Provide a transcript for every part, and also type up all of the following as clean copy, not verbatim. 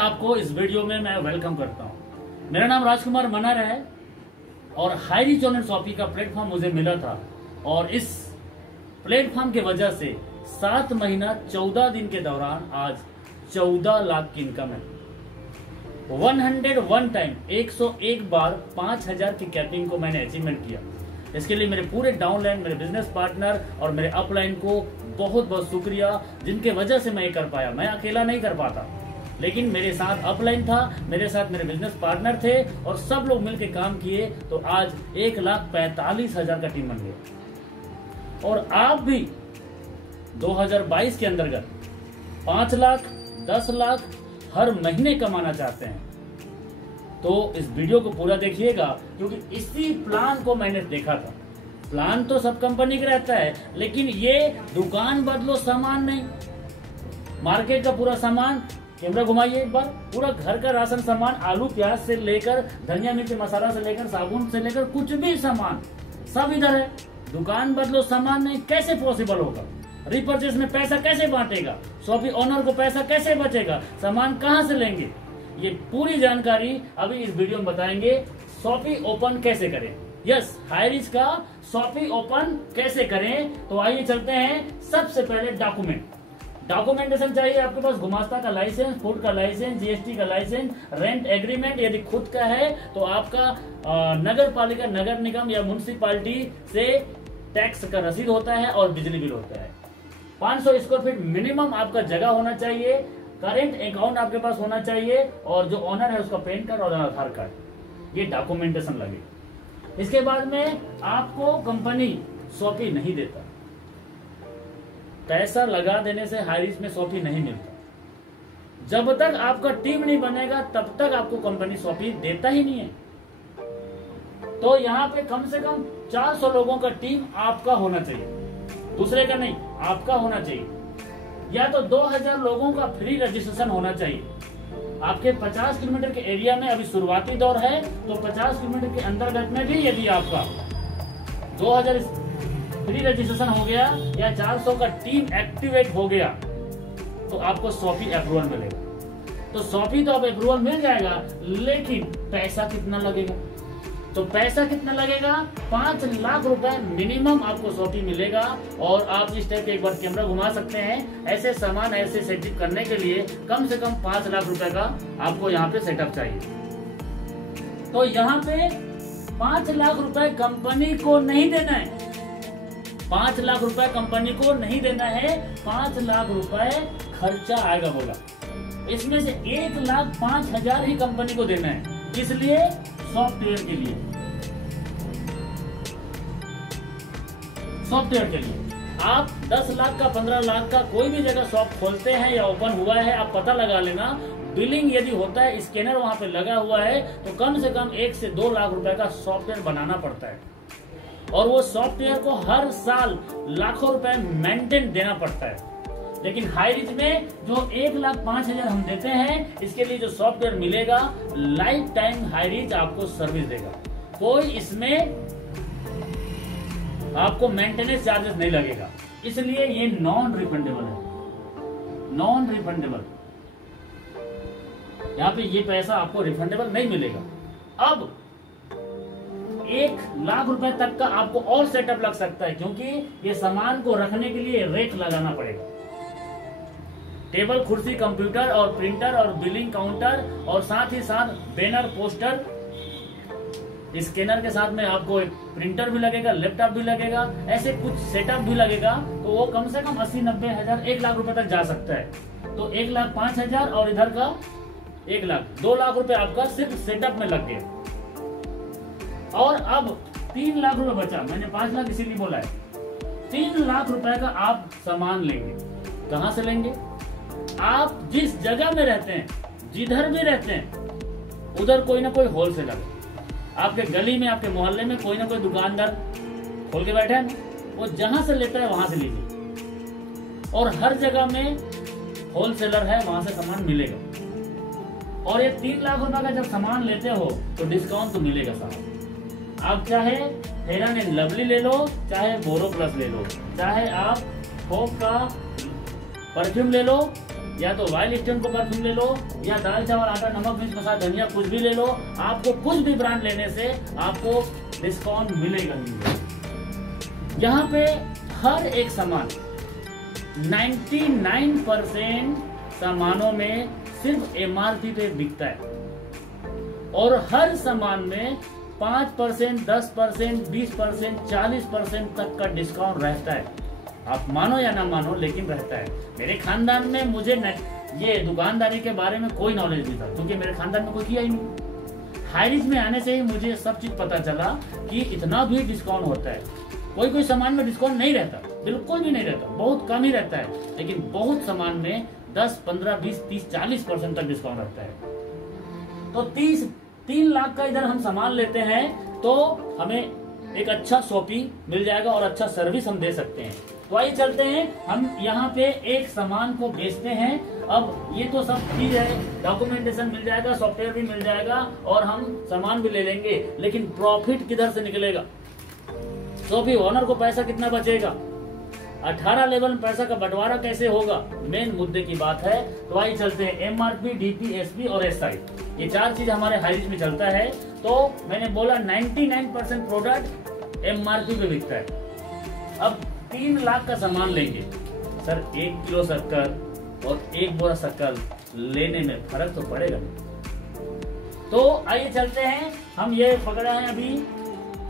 आपको इस वीडियो में मैं वेलकम करता हूं। मेरा नाम राजकुमार मनार है और हाईरीच ऑनर शॉपी का प्लेटफॉर्म मुझे मिला था और इस प्लेटफॉर्म की वजह से 7 महीना 14 दिन के दौरान आज 14 लाख की इनकम है। 101 टाइम 101 बार 5000 की कैपिंग को मैंने अचीवमेंट किया। इसके लिए मेरे पूरे डाउनलाइन, मेरे बिजनेस पार्टनर और मेरे अपलाइन को बहुत बहुत शुक्रिया, जिनके वजह से मैं ये कर पाया। मैं अकेला नहीं कर पाता, लेकिन मेरे साथ अपलाइन था, मेरे साथ मेरे बिजनेस पार्टनर थे और सब लोग मिलकर काम किए तो आज 1,45,000 का टीम बन गया। और आप भी 2022 के अंतर्गत 5 लाख 10 लाख हर महीने कमाना चाहते हैं तो इस वीडियो को पूरा देखिएगा, क्योंकि इसी प्लान को मैंने देखा था। प्लान तो सब कंपनी का रहता है, लेकिन ये दुकान बदलो सामान नहीं, मार्केट का पूरा सामान, कैमरा घुमाइए एक बार, पूरा घर का राशन सामान, आलू प्याज से लेकर धनिया मिर्च मसाला से लेकर साबुन से लेकर कुछ भी सामान सब इधर है। दुकान बदलो सामान नहीं, कैसे पॉसिबल होगा? रिपर्चेस में पैसा कैसे बांटेगा? शॉपी ओनर को पैसा कैसे बचेगा? सामान कहां से लेंगे? ये पूरी जानकारी अभी इस वीडियो में बताएंगे। शॉपी ओपन कैसे करें, यस, हाईरीच का शॉपी ओपन कैसे करें। तो आइए चलते हैं। सबसे पहले डॉक्यूमेंटेशन चाहिए आपके पास। गुमास्ता का लाइसेंस, फूड का लाइसेंस, जीएसटी का लाइसेंस, रेंट एग्रीमेंट यदि खुद का है तो आपका नगर पालिका, नगर निगम या म्युनिसिपालिटी से टैक्स का रसीद होता है और बिजली बिल होता है। 500 स्क्वायर फीट मिनिमम आपका जगह होना चाहिए। करेंट अकाउंट आपके पास होना चाहिए और जो ओनर है उसका पैन कार्ड और आधार कार्ड, ये डॉक्यूमेंटेशन लगे। इसके बाद में आपको कंपनी शॉपी नहीं देता। पैसा लगा देने से हाईरीच में शॉपी नहीं मिलता। जब तक आपका टीम नहीं बनेगा तब तक आपको कंपनी शॉपी देता ही नहीं है। तो यहाँ पे कम से कम 400 लोगों का टीम आपका होना चाहिए, दूसरे का नहीं, आपका होना चाहिए। या तो 2000 लोगों का फ्री रजिस्ट्रेशन होना चाहिए। आपके 50 किलोमीटर के एरिया में अभी शुरुआती दौर है, तो 50 किलोमीटर के अंतर्गत में भी यदि आपका 2000 फ्री रजिस्ट्रेशन हो गया या 400 का टीम एक्टिवेट हो गया तो आपको शॉपी अप्रूवल मिलेगा। तो शॉपी तो अब अप्रूवल मिल जाएगा, लेकिन पैसा कितना लगेगा? तो पैसा कितना लगेगा? 5 लाख रुपए मिनिमम आपको शॉपी मिलेगा। और आप इस टाइप के एक बार कैमरा घुमा सकते हैं। ऐसे सामान ऐसे सेटअप करने के लिए कम से कम 5 लाख रुपए का आपको यहाँ पे सेटअप चाहिए। तो यहाँ पे 5 लाख रुपए कंपनी को नहीं देना है। 5 लाख रुपए कंपनी को नहीं देना है, 5 लाख रुपए खर्चा आएगा बोला। इसमें से 1,05,000 ही कंपनी को देना है। इसलिए सॉफ्टवेयर के लिए, आप 10 लाख का 15 लाख का कोई भी जगह शॉप खोलते हैं या ओपन हुआ है, आप पता लगा लेना। बिलिंग यदि होता है, स्कैनर वहां पे लगा हुआ है, तो कम से कम 1 से 2 लाख रुपए का सॉफ्टवेयर बनाना पड़ता है। और वो सॉफ्टवेयर को हर साल लाखों रुपए मेंटेन देना पड़ता है। लेकिन हाईरीच में जो 1,05,000 हम देते हैं, इसके लिए जो सॉफ्टवेयर मिलेगा, लाइफ टाइम हाईरीच आपको सर्विस देगा। कोई इसमें आपको मेंटेनेंस चार्जेस नहीं लगेगा। इसलिए ये नॉन रिफंडेबल है, नॉन रिफंडेबल। यहाँ पे ये पैसा आपको रिफंडेबल नहीं मिलेगा। अब 1 लाख रुपए तक का आपको और सेटअप लग सकता है, क्योंकि ये सामान को रखने के लिए रेक लगाना पड़ेगा। टेबल, कुर्सी, कंप्यूटर और प्रिंटर और बिलिंग काउंटर और साथ ही साथ बैनर, पोस्टर, स्कैनर के साथ में आपको एक प्रिंटर भी लगेगा, लैपटॉप भी लगेगा, ऐसे कुछ सेटअप भी लगेगा। तो वो कम से कम 80-90 हजार 1 लाख रुपए तक जा सकता है। तो 1,05,000 और इधर का 1 लाख, 2 लाख रुपए आपका सिर्फ सेटअप में लग गया। और अब 3 लाख रुपए बचा। मैंने 5 लाख इसीलिए बोला है। 3 लाख रुपए का आप सामान लेंगे। कहां से लेंगे? आप जिस जगह में रहते हैं, जिधर भी रहते हैं, उधर कोई ना कोई होलसेलर, आपके गली में, आपके मोहल्ले में कोई ना कोई दुकानदार खोल के बैठे हैं, वो जहां से लेता है वहां से लीजिए। और हर जगह में होलसेलर है, वहां से सामान मिलेगा। और ये 3 लाख रुपए का जब सामान लेते हो तो डिस्काउंट तो मिलेगा साहब। आप चाहे फेयर एंड लवली ले लो, चाहे बोरो प्लस ले लो, चाहे आप होप का परफ्यूम ले लो, या तो वाइल्ड स्टोन को परफ्यूम ले लो, या दाल चावल आटा नमक मिर्च मसाला धनिया कुछ भी ले लो, आपको कुछ भी ब्रांड लेने से आपको डिस्काउंट मिलेगा ही। यहाँ पे हर एक सामान 99% सामानों में सिर्फ MRP पे बिकता है, और हर सामान में 5%, 10%, 20%, 40% तक का डिस्काउंट रहता है। आप मानो या ना मानो, लेकिन रहता है। मेरे खानदान में मुझे ये दुकानदारी के बारे में कोई नॉलेज नहीं था, क्योंकि मेरे खानदान में कोई किया ही नहीं। हाईरिच में आने से ही मुझे सब चीज पता चला कि इतना भी डिस्काउंट होता है। कोई सामान में डिस्काउंट नहीं रहता, बिल्कुल भी नहीं रहता, बहुत कम ही रहता है, लेकिन बहुत सामान में 10, 15, 20, 30, 40% तक डिस्काउंट रहता है। तो 3 लाख का इधर हम सामान लेते हैं तो हमें एक अच्छा शॉपिंग मिल जाएगा और अच्छा सर्विस हम दे सकते हैं। तो आइए चलते हैं, हम यहाँ पे एक सामान को बेचते हैं। अब ये तो सब चीज है, डॉक्यूमेंटेशन मिल जाएगा, सॉफ्टवेयर भी मिल जाएगा और हम सामान भी ले लेंगे, लेकिन प्रॉफिट किधर से निकलेगा? शॉपिंग ओनर को पैसा कितना बचेगा? 18 लेवल में पैसा का बंटवारा कैसे होगा? मेन मुद्दे की बात है। तो आइए चलते हैं, MRP, DP, SP और SI, ये 4 चीज हमारे हाईरिच में चलता है। तो मैंने बोला 99% प्रोडक्ट MRP पे बिकता है। अब 3 लाख का सामान लेंगे सर, 1 किलो शक्कर और 1 बोरा शक्कर लेने में फर्क तो पड़ेगा। तो आइए चलते हैं, हम ये पकड़ा है अभी,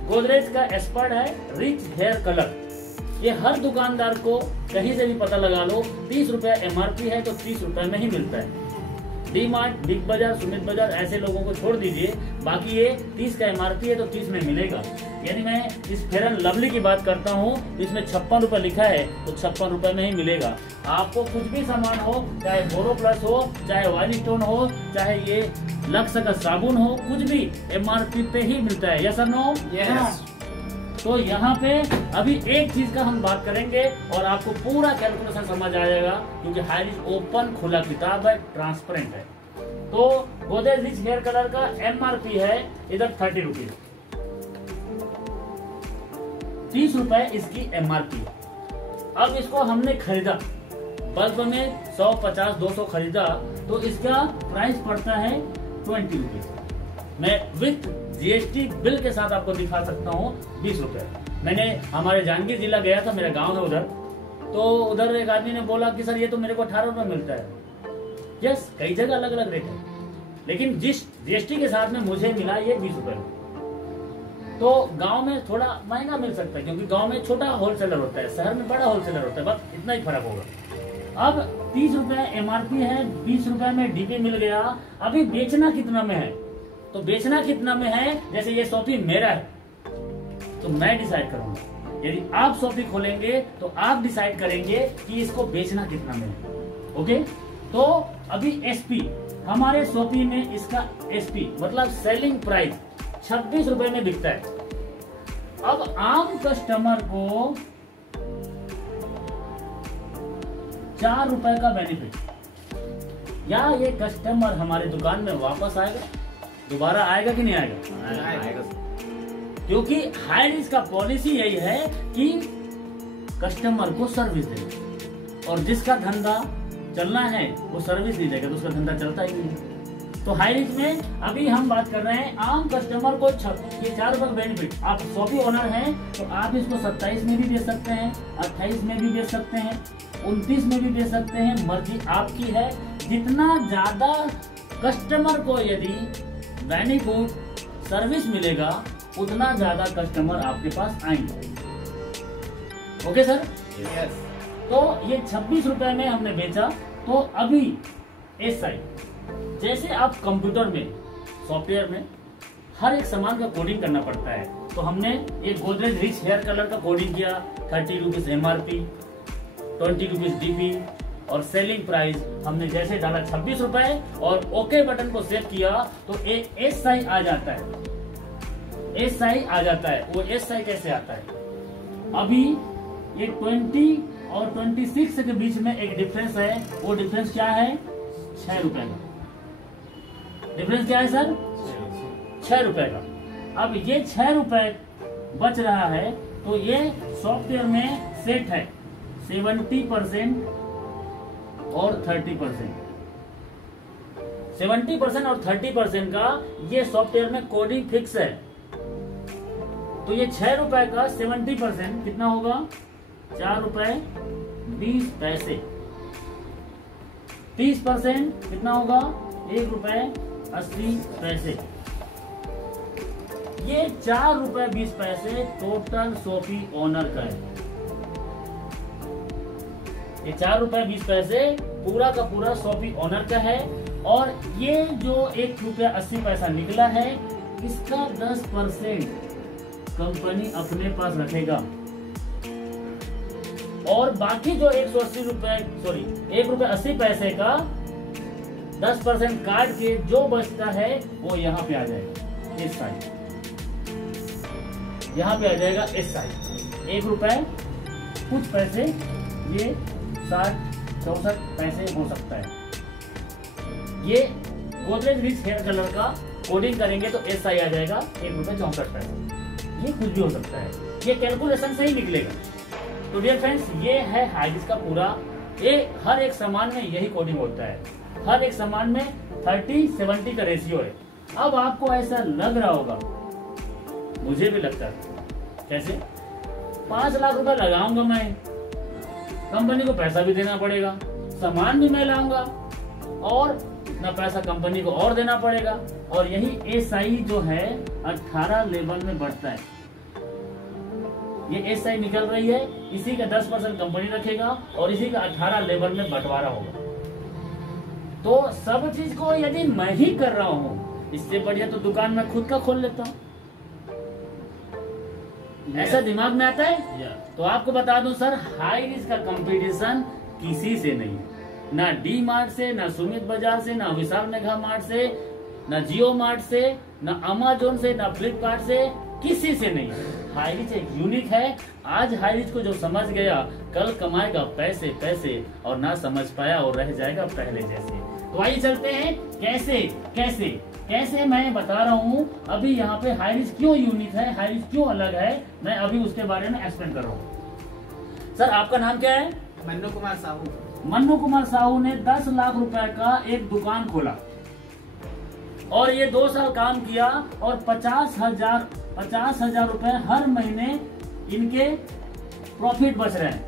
गोदरेज का एक्सपर्ट है रिच हेयर कलर। ये हर दुकानदार को कहीं से भी पता लगा लो, 30 रुपया MRP है तो 30 रुपए में ही मिलता है। डी-मार्ट, बिग बाजार, सुमित बाजार ऐसे लोगों को छोड़ दीजिए, बाकी ये 30 का MRP है तो 30 में मिलेगा। यानी मैं इस फेयर एंड लवली की बात करता हूँ, इसमें 56 रुपए लिखा है तो 56 रुपए में ही मिलेगा। आपको कुछ भी सामान हो, चाहे बोरो प्लस हो, चाहे वाइल्ड स्टोन हो, चाहे ये लक्स का साबुन हो, कुछ भी MRP पे ही मिलता है। यस और नो? यस। तो यहाँ पे अभी एक चीज का हम बात करेंगे और आपको पूरा कैलकुलेशन समझ आ जाएगा, क्योंकि हाईरिच ओपन खुला किताब है, ट्रांसपेरेंट है। तो गोदरेज रिच हेयर कलर का MRP है इधर 30 रुपीज, 30 रुपए इसकी MRP। अब इसको हमने खरीदा बल्क में 100, 50, 200 खरीदा तो इसका प्राइस पड़ता है 20 रुपीज। मैं विथ GST बिल के साथ आपको दिखा सकता हूँ 20 रुपए। मैंने हमारे जांजगीर जिला गया था, मेरा गांव है उधर, तो उधर एक आदमी ने बोला कि सर ये तो मेरे को 18 रुपए मिलता है। यस, कई जगह अलग अलग रेट है, लेकिन जिस GST के साथ में मुझे मिला ये 20 रुपए। तो गांव में थोड़ा महंगा मिल सकता है, क्योंकि गांव में छोटा होलसेलर होता है, शहर में बड़ा होलसेलर होता है, बस इतना ही फर्क होगा। अब 30 रुपए MRP है, 20 रुपए में DP मिल गया। अभी बेचना कितना में है? तो बेचना कितना में है, जैसे ये शॉपिंग मेरा है तो मैं डिसाइड करूंगा। यदि आप शॉपिंग खोलेंगे तो आप डिसाइड करेंगे कि इसको बेचना कितना में है। ओके, तो अभी SP हमारे शॉपिंग में इसका SP मतलब सेलिंग प्राइस 26 रुपए में बिकता है। अब आम कस्टमर को 4 रुपए का बेनिफिट, या ये कस्टमर हमारे दुकान में वापस आएगा, दोबारा आएगा कि नहीं आएगा? क्योंकि हाईरिच का पॉलिसी यही है कि कस्टमर को सर्विस दे, और जिसका धंधा चलना है वो सर्विस नहीं देगा तो उसका धंधा चलता ही नहीं। तो हाईरिच में अभी हम बात कर रहे हैं आम कस्टमर को ये 4 रुपए बेनिफिट। आप शॉपिंग ओनर हैं तो आप इसको 27 में भी दे सकते हैं, 28 में भी दे सकते हैं, 29 में भी दे सकते हैं, मर्जी आपकी है। जितना ज्यादा कस्टमर को यदि बेनिफिट सर्विस मिलेगा उतना ज्यादा कस्टमर आपके पास आएंगे। Okay sir? यस। तो ये 26 रुपए में हमने बेचा। तो अभी SI, जैसे आप कंप्यूटर में सॉफ्टवेयर में हर एक सामान का कोडिंग करना पड़ता है, तो हमने ये गोदरेज रिच हेयर कलर का कोडिंग किया, 30 रुपीज MRP, 20 रुपीज DP और सेलिंग प्राइस हमने जैसे डाला 26 रुपए और ओके बटन को सेव किया तो SI आ जाता है। SI आ जाता है। वो SI कैसे आता है? अभी ये 20 और 26 के बीच में एक डिफरेंस है। वो डिफरेंस क्या है? 6 रुपए का डिफरेंस क्या है सर? 6 रुपए का। अब ये 6 रुपए बच रहा है तो ये सॉफ्टवेयर में सेट है 70% और 30%। 70% और 30% का ये सॉफ्टवेयर में कोडिंग फिक्स है। तो ये 6 रुपए का 70% कितना होगा? 4 रुपए 20 पैसे। 30% कितना होगा? 1 रुपए 80 पैसे। ये 4 रुपए 20 पैसे टोटल शॉपी ओनर का है। ये 4 रुपए 20 पैसे पूरा का पूरा शॉपी ओनर का है। और ये जो 1 रुपया 80 पैसा निकला है, इसका 10% कंपनी अपने पास रखेगा। और बाकी जो 180 रुपए 1 रुपया 80 पैसे का 10% काट के जो बचता है वो यहाँ पे आ जाएगा, इस साइड। यहाँ पे आ जाएगा इस साइड। 1 रुपए कुछ पैसे, ये 60-64 पैसे हो सकता है। ये गोदरेज रिच हेयर कलर का कोडिंग करेंगे तो SI आ जाएगा 1 रुपए 64 पैसे। ये कुछ भी हो सकता है, ये कैलकुलेशन से ही निकलेगा। तो डियर फ्रेंड्स, ये है हाइरिस का पूरा, ये हर एक सामान में यही कोडिंग होता है। हर एक सामान में 30-70 का रेशियो है। अब आपको ऐसा लग रहा होगा, मुझे भी लगता है, कैसे 5 लाख रुपए लगाऊंगा मैं, कंपनी को पैसा भी देना पड़ेगा, सामान भी मैं लाऊंगा और इतना पैसा कंपनी को और देना पड़ेगा। और यही SI जो है 18 लेवल में बढ़ता है। ये SI निकल रही है, इसी का 10% कंपनी रखेगा और इसी का 18 लेवल में बंटवारा होगा। तो सब चीज को यदि मैं ही कर रहा हूँ, इससे बढ़िया तो दुकान में खुद का खोल लेता हूँ। ऐसा दिमाग में आता है। तो आपको बता दूं सर, हाइरिस का कंपटीशन किसी से नहीं है, ना डी मार्ट से, ना सुमित बाजार से, ना विशाल मेगा मार्ट से, ना जियो मार्ट से, ना अमेज़न से, ना फ्लिपकार्ट से, किसी से नहीं है। हाइरिस एक यूनिक है। आज हाइरिस को जो समझ गया, कल कमाएगा पैसे पैसे, और ना समझ पाया और रह जाएगा पहले जैसे। तो आइए चलते हैं कैसे कैसे कैसे मैं बता रहा हूँ अभी यहाँ पे हाइरिस क्यों यूनिक है, हाइरिस क्यों अलग है, मैं अभी उसके बारे में एक्सप्लेन कर रहा हूँ। सर आपका नाम क्या है? मन्नू कुमार साहू। मन्नू कुमार साहू ने 10 लाख रुपए का एक दुकान खोला और ये 2 साल काम किया और 50,000 रुपए हर महीने इनके प्रॉफिट बच रहे हैं।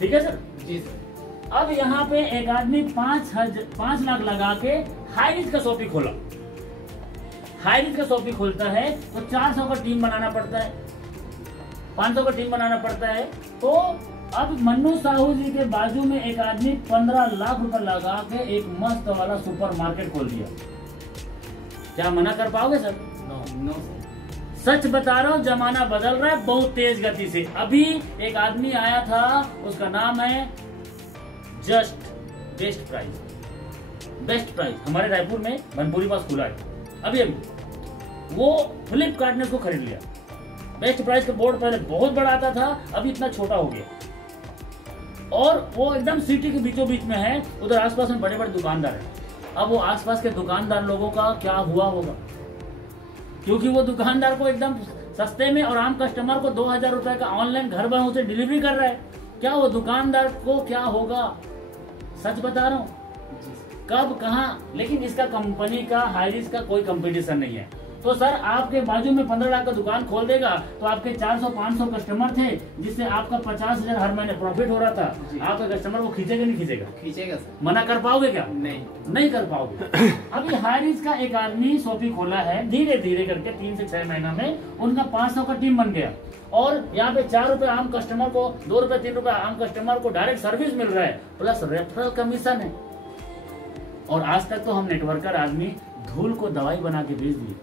ठीक है सर? जी सर। अब यहाँ पे एक आदमी 5 लाख लगा के हाइरिस का शॉपी खोला। हाइरिस का शॉपी खोलता है तो 400 का टीम बनाना पड़ता है, 500 का टीम बनाना पड़ता है। तो अब मन्नू साहू जी के बाजू में एक आदमी 15 लाख रुपए लगा के एक मस्त वाला सुपर मार्केट खोल दिया। क्या मना कर पाओगे सर? नो सच बता रहा हूँ, जमाना बदल रहा है बहुत तेज गति से। अभी एक आदमी आया था, उसका नाम है जस्ट बेस्ट प्राइस, हमारे रायपुर में बनपुरी पास खुला है अभी वो फ्लिपकार्ट ने उसको खरीद लिया। बेस्ट प्राइस का बोर्ड पहले बहुत बड़ा आता था, अभी इतना छोटा हो गया और वो एकदम सिटी के बीचों बीच में है। उधर आसपास में बड़े बड़े दुकानदार हैं। अब वो आसपास के दुकानदार लोगों का क्या हुआ होगा, क्योंकि वो दुकानदार को एकदम सस्ते में और आम कस्टमर को 2000 रुपए का ऑनलाइन घर पर उसे डिलीवरी कर रहा है। क्या वो दुकानदार को क्या होगा? सच बता रहा हूँ, कब कहाँ। लेकिन इसका कंपनी का हाइरिस का कोई कंपटीशन नहीं है। तो सर आपके बाजू में 15 लाख का दुकान खोल देगा तो आपके 400-500 कस्टमर थे, जिससे आपका 50,000 हर महीने प्रॉफिट हो रहा था। आपका कस्टमर वो खींचेगा नहीं खींचेगा? खींचेगा सर। मना कर पाओगे क्या? नहीं कर पाओगे। अभी हाइरिस का एक आदमी शॉपी खोला है, धीरे धीरे करके 3 से 6 महीना में उनका 500 का टीम बन गया और यहाँ पे 4 रुपए आम कस्टमर को, 2 रुपए 3 रुपए आम कस्टमर को डायरेक्ट सर्विस मिल रहा है, प्लस रेफरल कमीशन है। और आज तक तो हम नेटवर्कर आदमी धूल को दवाई बना के बेच दिए।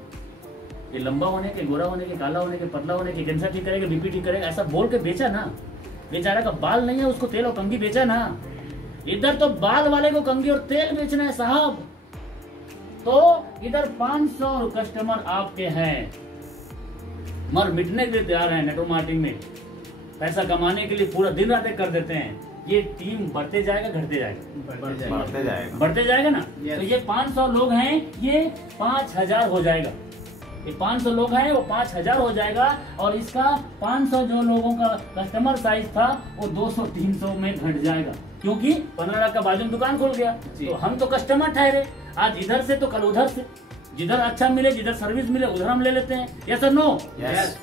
ये लंबा होने के, गोरा होने के, काला होने के, पतला होने के, कैंसर ठीक करेगा, बीपी ठीक करेगा, ऐसा बोल के बेचा ना। बेचारा का बाल नहीं है, उसको तेल और कंघी बेचा ना। इधर तो बाल वाले को कंघी और तेल बेचना है साहब। तो इधर 500 कस्टमर आपके हैं, मर मिटने के लिए तैयार है। नेटवर्क मार्केटिंग में पैसा कमाने के लिए पूरा दिन रात कर देते हैं। ये टीम बढ़ते जाएगा घटते जाएगा? बढ़ते जाएगा ना। तो ये 500 लोग हैं, ये 5000 हो जाएगा। ये 500 लोग हैं, वो 5000 हो जाएगा। और इसका 500 जो लोगों का कस्टमर साइज था वो 200-300 में घट जाएगा। क्योंकि 15 लाख का बाजू में दुकान खोल गया। तो हम तो कस्टमर ठहरे, आज इधर से तो कल उधर से, जिधर अच्छा मिले, जिधर सर्विस मिले उधर हम ले लेते हैं। यस और नो? यस।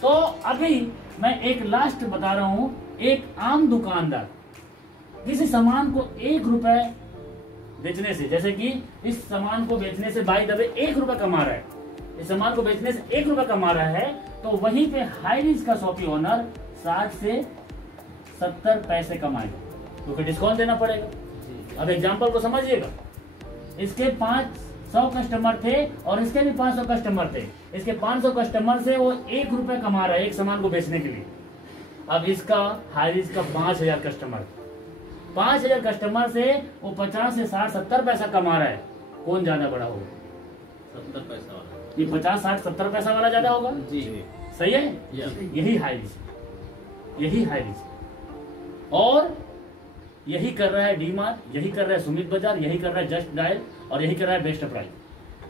तो अभी मैं एक लास्ट बता रहा हूँ, एक आम दुकानदार किसी सामान को 1 रुपए बेचने से, जैसे कि इस सामान को बेचने से बाय द वे 1 रुपए कमा रहा है, इस सामान को बेचने से 1 रुपए कमा रहा है, तो वहीं पे हाई रिस्क का शॉपी ओनर 60 से 70 पैसे कमाएगा, क्योंकि डिस्काउंट देना पड़ेगा। अब एग्जांपल को समझिएगा, इसके 500 कस्टमर थे और इसके भी 500 कस्टमर थे। इसके 500 कस्टमर से वो 1 रुपए कमा रहा है एक सामान को बेचने के लिए। अब इसका हाई रिस्क का 5000 कस्टमर, 5000 कस्टमर से वो 50 से 60 70 पैसा कमा रहा है। कौन ज्यादा बड़ा होगा? 70 पैसा वाला। ये 50 60 70 पैसा वाला ज्यादा होगा। जी। सही है? यही हाई रिस्क, यही हाई रिस्क। और यही कर रहा है डीमार्ट, यही कर रहा है सुमित बाजार, यही कर रहा है जस्ट डायल, और यही कर रहा है बेस्ट प्राइस।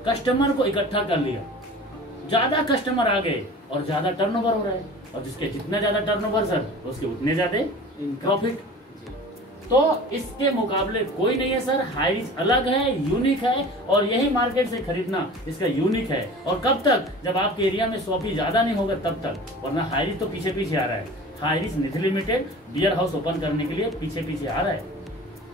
कस्टमर को इकट्ठा कर लिया, ज्यादा कस्टमर आ गए और ज्यादा टर्नओवर हो रहा है, और जिसके जितना ज्यादा टर्नओवर सर उसके उतने ज्यादा प्रॉफिट। तो इसके मुकाबले कोई नहीं है सर। हाई रिस्क अलग है, यूनिक है, और यही मार्केट से खरीदना इसका यूनिक है। और कब तक? जब आपके एरिया में शॉपी ज्यादा नहीं होगा तब तक, वरना हाई रिस्क तो पीछे पीछे आ रहा है। हाई रिस्क निधि लिमिटेड बियर हाउस ओपन करने के लिए पीछे पीछे आ रहा है।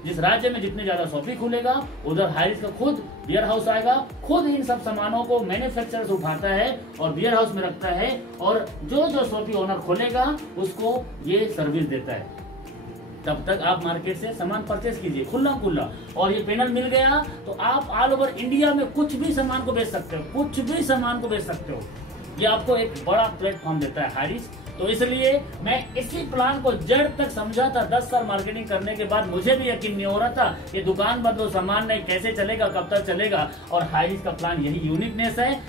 जिस राज्य में जितने ज्यादा शॉपी खुलेगा उधर हाई रिस्क का खुद बियर हाउस आएगा, खुद इन सब सामानों को मैन्युफैक्चरर्स उठाता है और बियर हाउस में रखता है, और जो जो शॉपी ओनर खोलेगा उसको ये सर्विस देता है। तब तक आप मार्केट से सामान परचेज कीजिए खुला खुला, और ये पैनल मिल गया तो आप ऑल ओवर इंडिया में कुछ भी सामान को बेच सकते हो, कुछ भी सामान को बेच सकते हो। ये आपको एक बड़ा प्लेटफॉर्म देता है हाई रिस्क। तो इसलिए मैं इसी प्लान को जड़ तक समझा था। 10 साल मार्केटिंग करने के बाद मुझे भी यकीन नहीं हो रहा था ये दुकान बदलो सामान नहीं, कैसे चलेगा, कब तक चलेगा। और हाई रिस्क का प्लान यही यूनिकनेस है।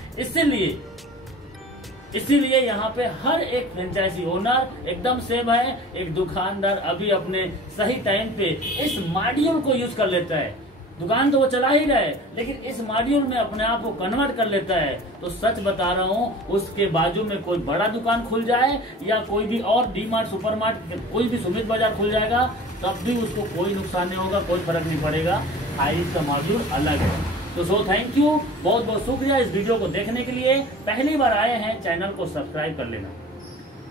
इसीलिए यहाँ पे हर एक फ्रेंचाइजी ओनर एकदम सेव है। एक दुकानदार अभी अपने सही टाइम पे इस मॉड्यूल को यूज कर लेता है। दुकान तो वो चला ही रहा है, लेकिन इस मॉड्यूल में अपने आप को कन्वर्ट कर लेता है। तो सच बता रहा हूँ, उसके बाजू में कोई बड़ा दुकान खुल जाए या कोई भी और डीमार्ट, सुपरमार्ट, कोई भी सुमित बाजार खुल जाएगा, तब भी उसको कोई नुकसान नहीं होगा, कोई फर्क नहीं पड़ेगा। हाई रिस्क का मॉड्यूल अलग है। तो थैंक यू, बहुत बहुत शुक्रिया इस वीडियो को देखने के लिए। पहली बार आए हैं, चैनल को सब्सक्राइब कर लेना,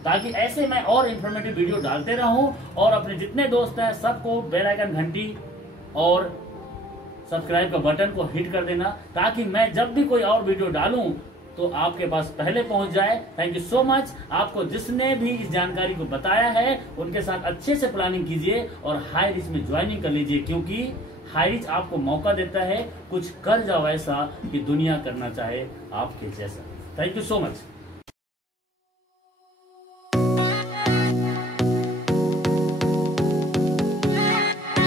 ताकि ऐसे मैं और इन्फॉर्मेटिव वीडियो डालते रहूं, और अपने जितने दोस्त हैं सबको बेल आइकन, घंटी और सब्सक्राइब का बटन को हिट कर देना, ताकि मैं जब भी कोई और वीडियो डालूं तो आपके पास पहले पहुंच जाए। Thank you so much. आपको जिसने भी इस जानकारी को बताया है उनके साथ अच्छे से प्लानिंग कीजिए और हाई रिस्क में ज्वाइनिंग कर लीजिए, क्योंकि हाई रिस्क आपको मौका देता है कुछ कर जाओ ऐसा कि दुनिया करना चाहे आपके जैसा। Thank you so much.